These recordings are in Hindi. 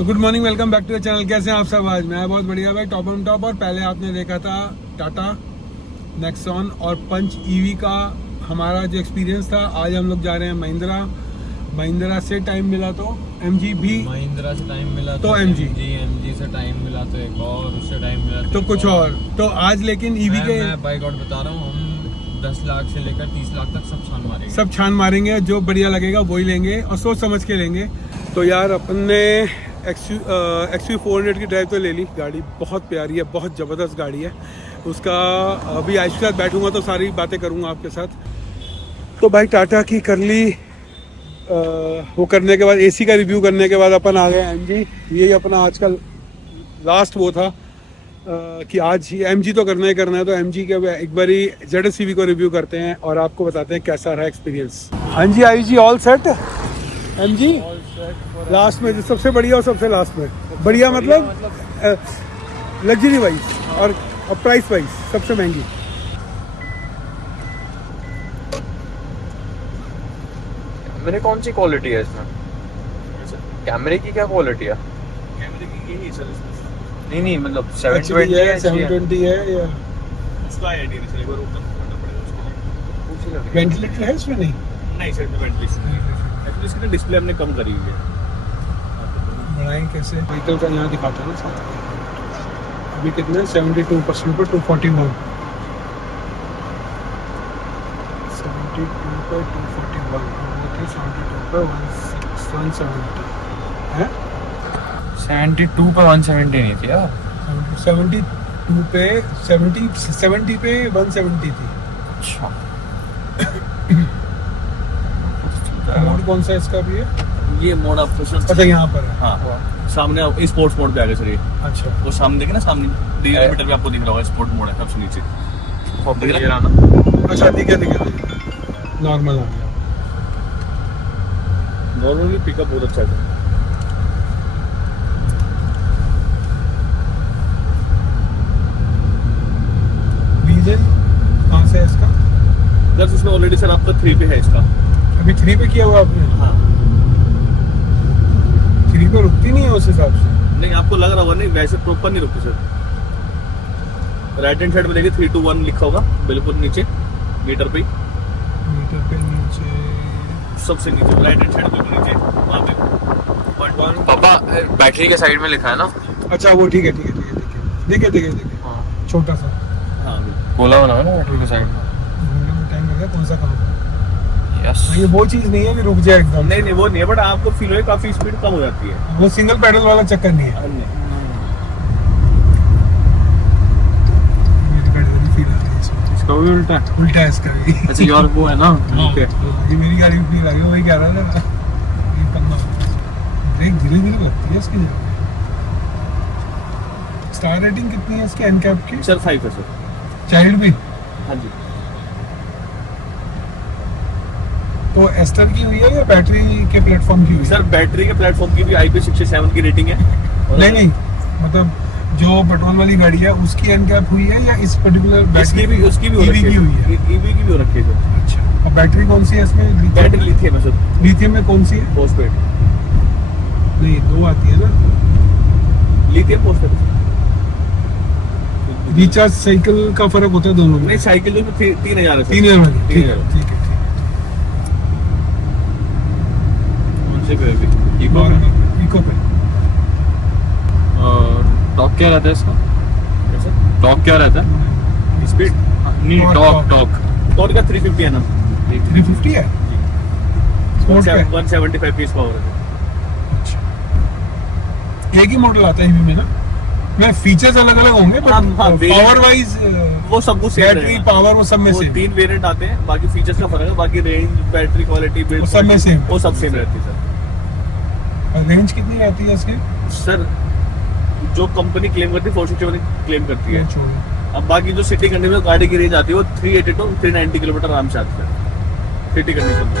तो good morning, welcome back to the channel. कैसे हैं आप सब? आज मैं बहुत बढ़िया भाई, टॉप ऑन टॉप। और पहले आपने देखा था टाटा नेक्सॉन और पंच ईवी का हमारा जो एक्सपीरियंस था। आज हम लोग जा रहे हैं महिंद्रा से टाइम मिला तो एमजी भी, महिंद्रा से टाइम मिला तो एमजी से टाइम मिला तो एक और, उससे टाइम मिला तो कुछ और। तो आज लेकिन ईवी के मैं बाइक आउट बता रहा हूँ, हम 10 लाख से लेकर 30 लाख तक सब छान मारेंगे। जो बढ़िया लगेगा वही लेंगे और सोच समझ के लेंगे। तो यार अपन ने XV 400 की ड्राइव तो ले ली। गाड़ी बहुत प्यारी है, बहुत ज़बरदस्त गाड़ी है। उसका अभी आयुष के साथ बैठूंगा तो सारी बातें करूंगा आपके साथ। तो भाई टाटा की कर ली, वो करने के बाद AC का रिव्यू करने के बाद अपन आ गए MG। यही अपना आज का लास्ट वो था कि आज ही MG तो करना ही करना है। तो MG के एक बारी ZS-CV को रिव्यू करते हैं और आपको बताते हैं कैसा रहा एक्सपीरियंस। हाँ जी आयुष जी, ऑल सेट MG लास्ट में, सबसे बढ़िया और सबसे लास्ट में बढ़िया, मतलब लग्जरी वाइज और प्राइस वाइज सबसे महंगी। मेरे कौन सी क्वालिटी है इसमें? कैमरे की क्या क्वालिटी है? कैमरे की यही सर इसमें। नहीं मतलब 720 है, 720 है या उसका आईडी नहीं चलेगा, ओपन करना पड़ेगा उसको। वेंटिलेटर है इसमें? नहीं सर, में वेंटिलेशन एक्चुअली इसकी ना डिस्प्ले हमने कम करी हुई है। बढ़ाएं कैसे? व्हीकल का यहाँ दिखाता है ना साथ। अभी कितने 72% पर 241, 72 पर 241, 72 पर 170 है। 72 पे 170 नहीं थी यार, 72 पे 70 पे 170 थी। अच्छा मोड कौन सा इसका भी है? ये मोड आपको सर, अच्छा यहाँ पर है। हाँ सामने आप स्पोर्ट्स मोड पे आ गए सर। ये अच्छा, वो सामने देखे ना, सामने 3 मीटर पे आपको दिख रहा होगा स्पोर्ट मोड है सबसे नीचे। ये रहा ना। अच्छा ठीक है नॉर्मल आ गया। नॉर्मली पिकअप बहुत अच्छा है। डीजल कहाँ से है इसका? सर इसमें ऑलरेडी सर आपका 3 पे है इसका। अभी 3 पे किया हुआ आपने? हाँ 3 पे रुकती नहीं है उस हिसाब से? नहीं, आपको लग रहा होगा, नहीं वैसे प्रॉपर नहीं रुकती सर। राइट हैंड साइड में देखिए 3 to 1 लिखा होगा बिल्कुल नीचे मीटर पे नीचे सबसे नीचे राइट हैंड साइड बिल्कुल नीचे वहाँ पे पापा बैटरी के साइड में लिखा है ना। अच्छा वो ठीक है देखिए हाँ छोटा सा हाँ गोला बना है ना बैटरी के साइड में। घूमने में टाइम लगा, कौन सा काम है? यस ये वो चीज नहीं है कि रुक जाए एकदम। नहीं वो नहीं है, बट आपको फील हो काफी स्पीड कम हो जाती है। वो सिंगल पेडल वाला चक्कर नहीं है। मेरी गाड़ी वाली फील आ रही है इसमें। इसका भी उल्टा है। उल्टा है इसका भी। अच्छा यार वो है ना। ओके ये मेरी गाड़ी की फील आ रही है, वही कह रहा था। ये पन्ना ब्रेक धीरे लगती है इसकी। स्टार रेटिंग कितनी है इसकी एनकैप की? सर 5 है सर। चाइल्ड भी? हाँ जी। तो एस्टर की हुई है या बैटरी के प्लेटफॉर्म की हुई है? सर बैटरी के प्लेटफॉर्म की भी IP67 की रेटिंग है। नहीं मतलब जो पेट्रोल वाली गाड़ी है उसकी एनकैप हुई है या इस पर्टिकुलर उसकी भी EV की हुई है? EV की भी हो रखी है सर। अच्छा, और बैटरी कौन सी है इसमें? बैटरी लिथियम है सर। लिथियम में कौन सी है? पोस्टपेड। नहीं, 2 आती है ना। Lithium postpaid. रिचार्ज साइकिल का फर्क होता है दोनों में? नहीं साइकिल जो 3000 है सर। 3000 वाली? ठीक 3000 है ठीक है। कौन से पे? इको पे। टॉक क्या रहता है इसका? कैसे? टॉक क्या रहता है? स्पीड नहीं टॉर्क। टॉक टॉर्क का 350 है ना। 350 है स्पोर्ट पे? 175 पीस पावर है। अच्छा, एक ही मॉडल आता है EV में ना? मैं फीचर्स अलग होंगे हाँ, बट variant- पावर वाइज वो सब कुछ सेम बैटरी रहेगा। पावर वो सब में वो सेम? 3 वेरिएंट आते हैं, बाकी फीचर्स का फर्क है। बाकी रेंज, बैटरी क्वालिटी, बिल्ड वो सब में same? वो सब सेम रहती है सर। और रेंज कितनी आती है इसकी? सर जो कंपनी क्लेम करती है 460 क्लेम करती है। छोड़ो। अब बाकी जो सिटी कंडीशन में गाड़ी की रेंज आती है वो 380 to 390 किलोमीटर आराम से आती है सिटी कंडीशन में।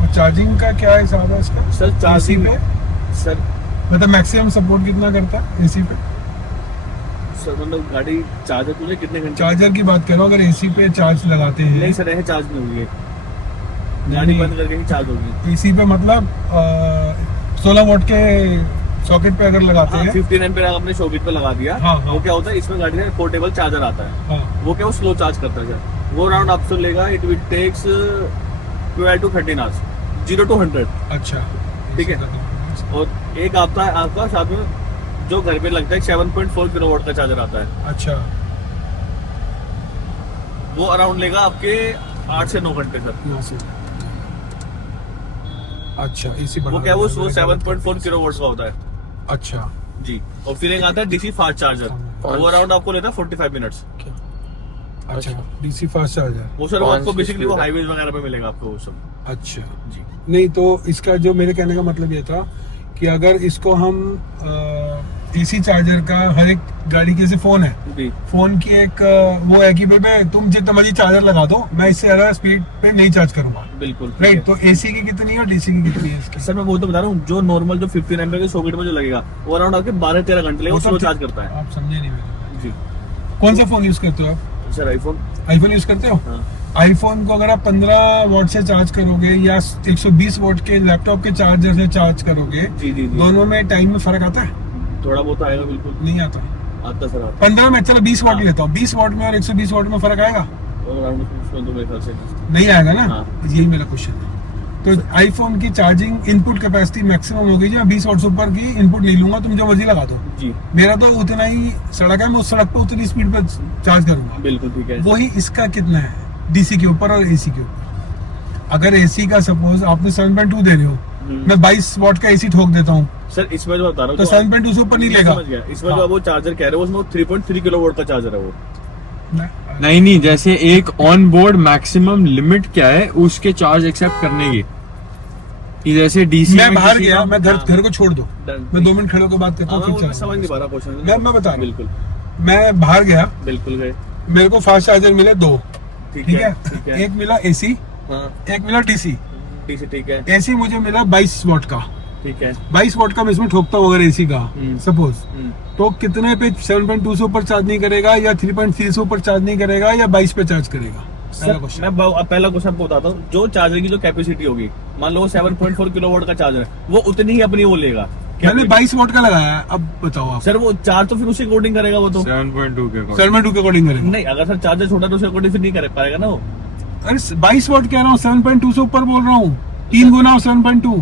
और चार्जिंग का क्या हिसाब है इसका? सर चार्जिंग AC पे सर मतलब मैक्सिमम सपोर्ट कितना करता है AC पे? सर मतलब गाड़ी चार्जर तुझे कितने घंटे? चार्जर की बात करो, अगर AC पे चार्ज लगाते हैं? नहीं सर, ऐसे चार्ज नहीं होगी, गाड़ी बंद करके ही चार्ज होगी। AC पे मतलब 16 वोल्ट के सॉकेट पे अगर लगाते हैं 15 एम्पियर आपने शॉकेट पे लगा दिया। हाँ, हाँ। वो क्या होता है, इसमें गाड़ी में पोर्टेबल चार्जर आता है, हाँ, वो क्या वो स्लो चार्ज करता है सर। वो अराउंड आपसे लेगा, it will takes 12 to 13 hours, 0 to 100। अच्छा ठीक है। और एक आता है आपका साथ में जो घर पे लगता है 7.4 किलोवाट का चार्जर आता है, अच्छा वो अराउंड लेगा आपके 8 से 9 घंटे सर। यहाँ से अच्छा इसी वो क्या वो 7.4 किलोवाट का होता है अच्छा जी। और फिर एक आता है डीसी फास्ट चार्जर, वो अराउंड आपको लेता है 45 मिनट्स। अच्छा डीसी फास्ट चार्जर वो सर कौन आपको सी बेसिकली वो speed है? हाईवेज वगैरह पे मिलेगा आपको वो सब अच्छा जी। नहीं तो इसका जो मेरे कहने का मतलब ये था कि अगर इसको हम एसी चार्जर का हर एक गाड़ी के जैसे फोन है, जी फोन की एक वो है कि भाई मैं तुम जितना मर्जी चार्जर लगा दो, मैं इससे ज्यादा स्पीड पे नहीं चार्ज करूंगा, बिल्कुल ठीक राइट। है। तो एसी की कितनी है और डीसी की कितनी है इसकी? सर मैं वो तो बता रहा हूँ, जो नॉर्मल जो 15 एम्पियर के सॉकेट में जो लगेगा वो अराउंड आपके 12-13 घंटे लगेगा, वो स्लो तो चार्ज करता है आप समझे नहीं मेरे जी। कौन सा फोन यूज करते हो आप? सर आईफोन, आईफोन यूज करते हो? हाँ आईफोन को अगर आप 15 वॉट से चार्ज करोगे या 120 वॉट के लैपटॉप के चार्जर से चार्ज करोगे, जी जी जी, दोनों में टाइम में फर्क आता है? थोड़ा बहुत आएगा, बिल्कुल नहीं आता। आता सर आता 15 में चलो 20 वॉट लेता हूँ, 20 वॉट में और 120 वॉट में फर्क आएगा? है अराउंड उसमें तो मेरे ख्याल से नहीं आएगा ना, हाँ। यही मेरा क्वेश्चन है। तो आईफोन की चार्जिंग इनपुट कैपेसिटी मैक्सिमम हो गई, जो 20 वॉट से ऊपर की इनपुट नहीं लूंगा, तुम जो मर्जी लगा दो। जी मेरा तो उतना ही सड़क है, मैं उस सड़क पे उतनी स्पीड पे चार्ज करूंगा। बिल्कुल ठीक है। वही इसका कितना है डीसी के ऊपर और एसी के ऊपर? अगर एसी का सपोज आपने 7.2 दे रहे हो, मैं 22 वॉट का एसी ठोक देता हूँ, सर इसमें जो बता रहा हूँ तो 7.2 से ऊपर नहीं लेगा। समझ गया। इसमें जो हाँ। वो चार्जर कह रहे हो उसमें वो 3.3 किलोवाट का चार्जर है वो। नहीं, जैसे एक ऑन बोर्ड मैक्सिमम लिमिट क्या है उसके चार्ज एक्सेप्ट करने की, कि जैसे डीसी मैं बाहर गया, मैं घर हाँ। घर को छोड़ दो, Done. मैं 2 मिनट खड़े होकर बात करता हाँ, हूँ, मैं फिर समझ नहीं पा रहा क्वेश्चन। मैं बता रहा हूँ। बिल्कुल मैं बाहर गया, बिल्कुल गए, मेरे को फास्ट चार्जर मिले 2, ठीक ठीक है? ठीक है। एक मिला एसी, हाँ एक मिला डीसी। ठीक है एसी मुझे मिला 22 वॉट का, ठीक है। 22 वॉट का मैं इसमें ठोकता हूँ अगर एसी का सपोज, हम्म, तो कितने पे 7.2 से ऊपर चार्ज नहीं करेगा, या 3.3 से ऊपर चार्ज नहीं करेगा, या 22 पे चार्ज करेगा? पहला सर क्वेश्चन। मैं पहला क्वेश्चन आपको बताता हूँ, जो चार्जर की जो कैपेसिटी होगी, मान लो 7.4 किलोवाट का चार्जर है, वो उतनी ही अपनी वो लेगा। मैंने 22 वॉट का लगाया है, अब बताओ आप। सर वो चार्ज तो फिर उसी अकॉर्डिंग करेगा वो तो। 7.2 के according। 7.2 के अकॉर्डिंग करेगा? नहीं, अगर सर चार्जर छोटा तो उसी अकॉर्डिंग फिर नहीं कर पाएगा ना वो। अरे 22 वॉट कह रहा हूँ, 7.2 से ऊपर बोल रहा हूँ, 3 गुना 7.2।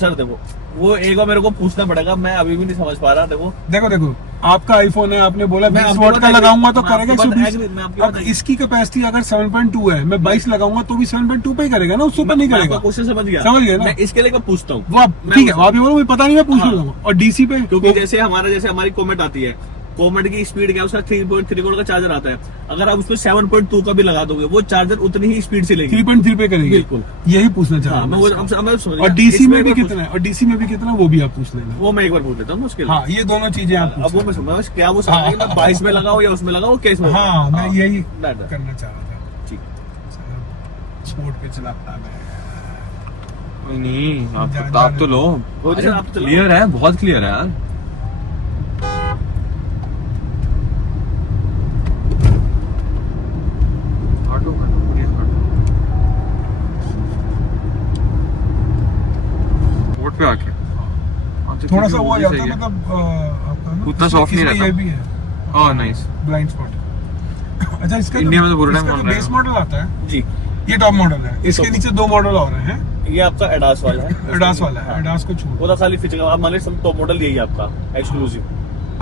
सर देखो वो एक बार मेरे को पूछना पड़ेगा, मैं अभी भी नहीं समझ पा रहा। देखो देखो आपका आईफोन है, आपने बोला मैं 20 आपकी वॉट बात का agree- लगाऊंगा तो मैं करेगा आपकी बात 120। agree- मैं आपकी अब बात इसकी कैपेसिटी अगर 7.2 है, मैं 22 लगाऊंगा तो भी 7.2 पे ही करेगा ना, उससे ऊपर नहीं मैं करेगा। आपका क्वेश्चन समझ गया, समझ गए ना? मैं इसके लिए मैं पूछता हूँ। वो आप ठीक है, आप ये बोलो मुझे पता नहीं, मैं पूछ हाँ। रहा हूँ। और डीसी पे क्योंकि जैसे हमारी कॉमेट आती है, कॉमेट की स्पीड क्या है, उसका 3.3 वोल्ट का चार्जर आता है, अगर आप उसमें 7.2 का भी लगा दोगे, वो चार्जर उतनी ही स्पीड से लेगी। 3.3 पे करेगी, बिल्कुल। यही पूछना चाह हाँ, रहा मैं हूँ। वो अब समझ गया। और डीसी में इसमें भी मैं कितना है, और डीसी में भी कितना है, वो भी आप पूछ लेना। वो मैं एक बार पूछ लेता हूँ मुश्किल। हाँ, ये दोनों चीजें आप अब वो पूछ मैं समझ क्या वो समझ कि मैं 22 में लगाऊं या उसमें लगाऊं, केस में। हाँ, मैं यही That- करना चाह रहा था। ठीक। स्पोर्ट पे चलाता मैं। कोई नहीं, जा- आप तो लो, वो जैसे आप चलाओ। क्लियर है, बहुत क्लियर है यार। बोर्ड पे आके थोड़ा सा वो हो जाता है, मतलब आपका ना, उतना इसमें- soft नहीं इसमें रहता। ये भी है ओह नाइस। Blind spot. अच्छा, इसका इंडिया में तो पूरा टाइम ऑन बेस रहेगा। मॉडल आता है, जी, ये टॉप मॉडल है, इसके top। नीचे 2 मॉडल और हैं। ये आपका एडास वाला है। एडास वाला है, हाँ। एडास को छोड़। वो तो खाली फीचर आप मान लीजिए टॉप मॉडल यही है आपका एक्सक्लूसिव।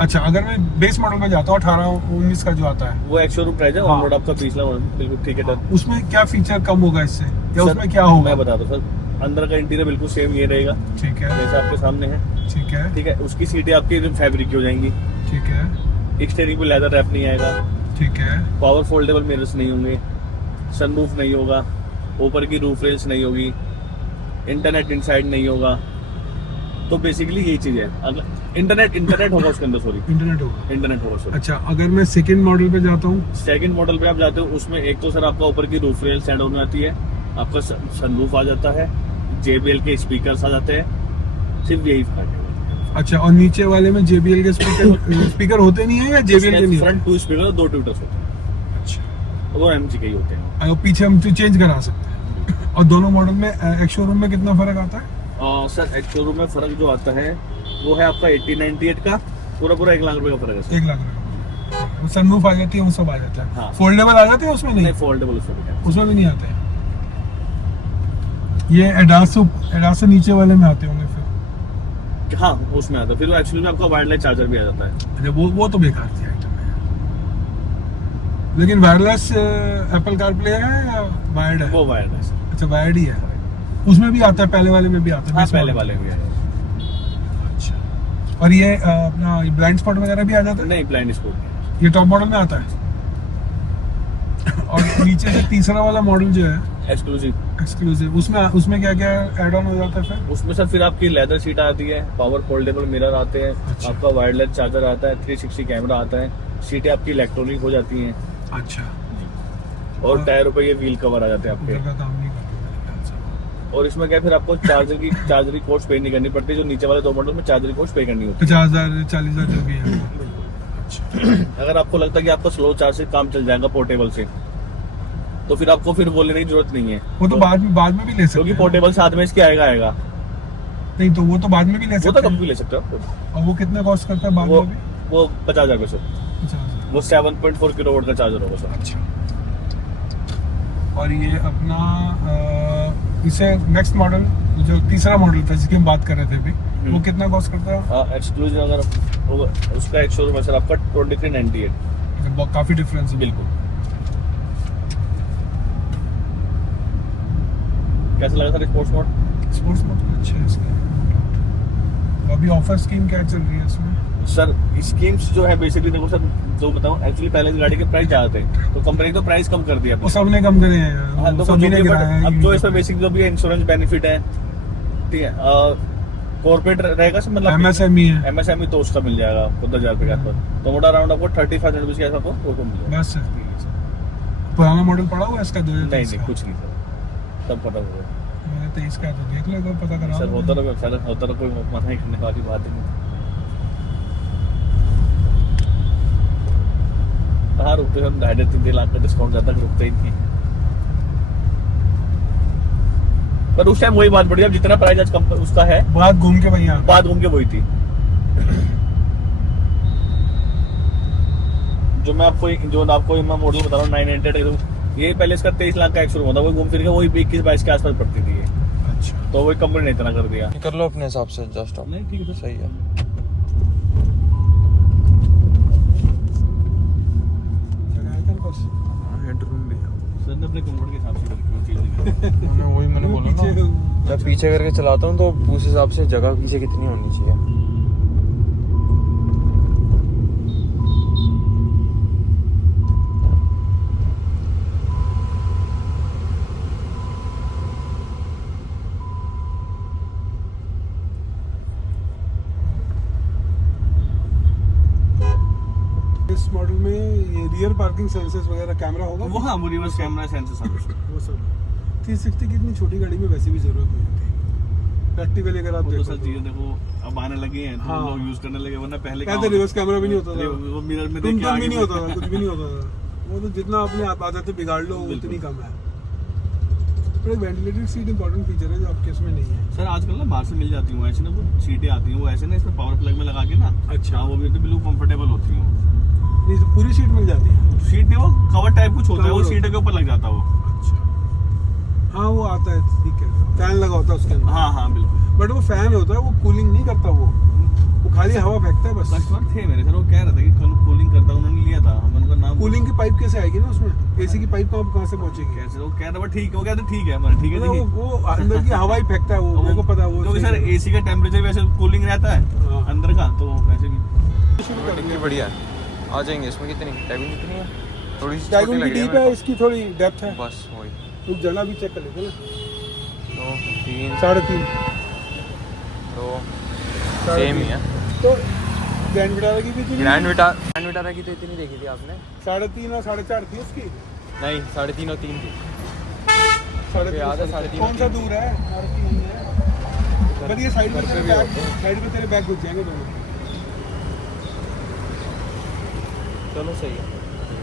अच्छा, अगर मैं बेस मॉडल में जाता हूँ 18-19 का जो आता है, वो एक शोरूम प्राइस है, हाँ। ऑन रोड आपका पिछला बिल्कुल ठीक है। डन। उसमें क्या फीचर कम होगा इससे, या सर, उसमें क्या होगा? मैं बता दूं सर, अंदर का इंटीरियर बिल्कुल सेम ये रहेगा ठीक है, जैसे आपके सामने है। ठीक है, ठीक है, उसकी सीटें आपकी फैब्रिक की हो जाएंगी, ठीक है, स्टीयरिंग पे लेदर रैप नहीं आएगा, ठीक है, पावर फोल्डेबल मिरर्स नहीं होंगे, सनरूफ नहीं होगा, ऊपर की रूफ रेल्स नहीं होगी, इंटरनेट इनसाइड नहीं होगा। तो बेसिकली यही चीज है। अगर इंटरनेट होगा उसके अंदर, सॉरी इंटरनेट होगा। इंटरनेट होगा सॉरी। अच्छा, अगर मैं सेकंड मॉडल पे जाता हूँ, सेकंड मॉडल पे आप जाते हो, उसमें एक तो सर आपका ऊपर की रूफ रेल साइड में आती है, आपका सनरूफ आ जाता है, JBL के स्पीकर्स आ जाते हैं, सिर्फ यही फर्क है। अच्छा, और नीचे वाले में JBL के स्पीकर होते नहीं है, या JBL के नहीं होते? फ्रंट 2 स्पीकर 2 ट्यूटर्स होते हैं, अच्छा, वो MG के ही होते हैं। और पीछे हम चेंज करा सकते हैं। और दोनों मॉडल में एक शोरूम में कितना फर्क आता है? सर एक शोरूम में फर्क जो आता है वो है आपका 8098 का पूरा 1 लाख रुपए का फर्क है सर। 1 लाख रुपए सनरूफ आ जाती है, वो सब आ जाता है। हाँ। फोल्डेबल आ जाते हैं उसमें? नहीं, फोल्डेबल उसमें उसमें भी नहीं आते हैं। ये एडास से नीचे वाले में आते होंगे फिर। हाँ उसमें आता है। फिर एक्चुअली में आपका वायरलेस चार्जर भी आ जाता है। अच्छा, वो तो बेकार थी आइटम है। लेकिन वायरलेस एप्पल कारप्ले है या वायर्ड है? वो वायरलेस। अच्छा, वायर्ड ही है। उसमें भी आता है, पहले वाले में भी आता है? हाँ base पहले model। वाले भी है। अच्छा, और ये अपना ब्लाइंड स्पॉट वगैरह भी आ जाता है? नहीं ब्लाइंड स्पॉट ये टॉप मॉडल में आता है। और नीचे से तीसरा वाला मॉडल जो है एक्सक्लूसिव, उसमें क्या क्या ऐड ऑन हो जाता है फिर? उसमें सर फिर आपकी लेदर सीट आती है, पावर फोल्डेबल मिरर आते हैं, अच्छा। आपका वायरलेस चार्जर आता है, 360 कैमरा आता है, सीटें आपकी इलेक्ट्रॉनिक हो जाती हैं अच्छा, और टायरों पे ये व्हील कवर आ जाते हैं ऊपर आपके। का काम नहीं करता मेरे ख्याल से। और इसमें क्या है, फिर आपको चार्जर की कॉस्ट पे नहीं करनी पड़ती, जो नीचे वाले 2 मॉडल में चार्जर की कॉस्ट पे करनी होती 50,000 40,000 जो भी है। अच्छा, है। अगर आपको लगता है कि आपका स्लो चार्ज से काम चल जाएगा पोर्टेबल से, तो फिर आपको फिर वो लेने की जरूरत नहीं है। वो तो बाद में भी ले सकते क्योंकि हैं। पोर्टेबल साथ में इसके आएगा। नहीं तो वो तो बाद में भी ले वो तो सकते कभी हैं। भी ले सकते हो आप। और वो कितना कॉस्ट करता है बाद वो में भी? वो 50,000 रुपये सर। 50,000। वो 7.4 किलोवाट का चार्जर होगा सर। अच्छा, और ये अपना इसे नेक्स्ट मॉडल जो तीसरा मॉडल था जिसकी हम बात कर रहे थे अभी, वो कितना कॉस्ट करता है? एक्सक्लूसिव अगर उसका एक शोरूम है सर आपका 2398। काफी डिफरेंस है। बिल्कुल। कैसा लगा sir sports mode? Sports mode अच्छा है इसका। अभी ऑफर स्कीम क्या चल रही है इसमें? सर स्कीम्स जो है बेसिकली देखो सर, जो बताऊं एक्चुअली पहले इस गाड़ी के प्राइस ज्यादा थे, तो कंपनी ने तो प्राइस कम कर दिया। वो सबने कम करे हैं, हाँ, तो सभी ने गिराया है। अब जो इसमें बेसिक जो भी इंश्योरेंस बेनिफिट है, ठीक है, कॉर्पोरेट रहेगा सर, मतलब MSME है एमएसएमई तो उसका मिल जाएगा आपको 10,000 रुपये के आसपास, तो मोटा अराउंड आपको 35,000 रुपीज के आसपास आपको मिल जाएगा। बस। पुराना मॉडल पड़ा हुआ है इसका 2023 नहीं का? कुछ नहीं सर, सब पता हुआ है। मैंने 23 का तो देख लो, पता करा सर होता तो कोई मना ही करने वाली बात ही नहीं। कहाँ रुकते हम 2.5-3 लाख का डिस्काउंट ज्यादा रुकते ही नहीं। पर उस टाइम वही बात बढ़िया, जितना प्राइस आज उसका है बात घूम के भैया बात घूम के वही थी। जो मैं आपको मैं मॉडल बता रहा हूँ 998, ये पहले इसका 23 लाख का एक शुरू होता, वो घूम फिर के वही 21-22 के आसपास पड़ती थी ये। अच्छा, तो वही कंपनी ने इतना कर दिया। कर लो अपने हिसाब से जस्ट आप। नहीं ठीक है सही है। जगह है तेरे पास? हेडरूम भी है। सर ने अपने कंफर्ट के हिसाब से करके चीज मैंने बोला ना, मैं पीछे करके चलाता हूँ तो उस हिसाब से जगह पीछे कितनी होनी चाहिए। इस मॉडल में ये रियर पार्किंग सेंसर्स वगैरह कैमरा होगा? वो हाँ, वो रिवर्स कैमरा सेंसर सब वो सब 360 की इतनी छोटी गाड़ी में वैसे भी जरूरत नहीं होती प्रैक्टिकली अगर आप वो तो देखो सर तो। चीजें देखो अब आने लगी हैं, तो हाँ। लोग यूज करने लगे, वरना पहले कहते रिवर्स कैमरा भी नहीं होता था, वो मिरर में तुम देख के भी नहीं होता था, कुछ भी नहीं होता था। वो तो जितना अपने आप आदतें बिगाड़ लो उतनी कम है। पर वेंटिलेटेड सीट इंपॉर्टेंट फीचर है जो आपके इसमें नहीं है। सर आजकल ना बाहर से मिल जाती हूँ ऐसे ना, वो सीटें आती हैं वो ऐसे ना, इसमें पावर प्लग में लगा के ना, अच्छा। वो भी बिल्कुल कंफर्टेबल होती हैं। नहीं तो पूरी सीट मिल जाती है? सीट नहीं, वो कवर टाइप कुछ होता है, वो कवर सीट के ऊपर लग जाता है वो। अच्छा, हाँ वो आता है, ठीक है, फैन लगा होता है उसके अंदर। हाँ हाँ बिल्कुल। बट वो फैन होता है, वो कूलिंग नहीं करता, वो खाली हवा फेंकता है बस। कस्टमर थे मेरे सर, वो कह रहे थे कि कूलिंग करता, उन्होंने लिया था, हम उनका नाम कूलिंग की पाइप कैसे आएगी ना उसमें? एसी की पाइप कहाँ से पहुंचेगी? कैसे, वो कह रहे ठीक है, वो कहते ठीक है हमारा, ठीक है मतलब ठीक है। वो अंदर की हवा ही फेंकता है, वो मेरे को पता है वो। क्योंकि सर एसी का टेम्परेचर वैसे कूलिंग रहता है हाँ। अंदर का, तो वैसे भी शुरू कर कितनी बढ़िया है, आ जाएंगे। इसमें कितनी टैबिंग कितनी है? थोड़ी सी छोटी टैगुन लग की रही है डीप है, मेरे इसकी थोड़ी डेप्थ है। को। बस वही तो जगह भी चेक कर लेते ना। 2 3 3.5 तो सेम ही है। तो ग्रैंड विटारा की भी थी? ग्रैंड विटारा की तो इतनी देखी थी आपने? 3.5 और 4.5 थी उसकी। नहीं 3.5 और 3 थी। 3.5 याद है, 3.5 कौन सा दूर है? 3.5 है। पर ये साइड में तेरे बैग घुस जाएंगे दोनों। चलो सही है।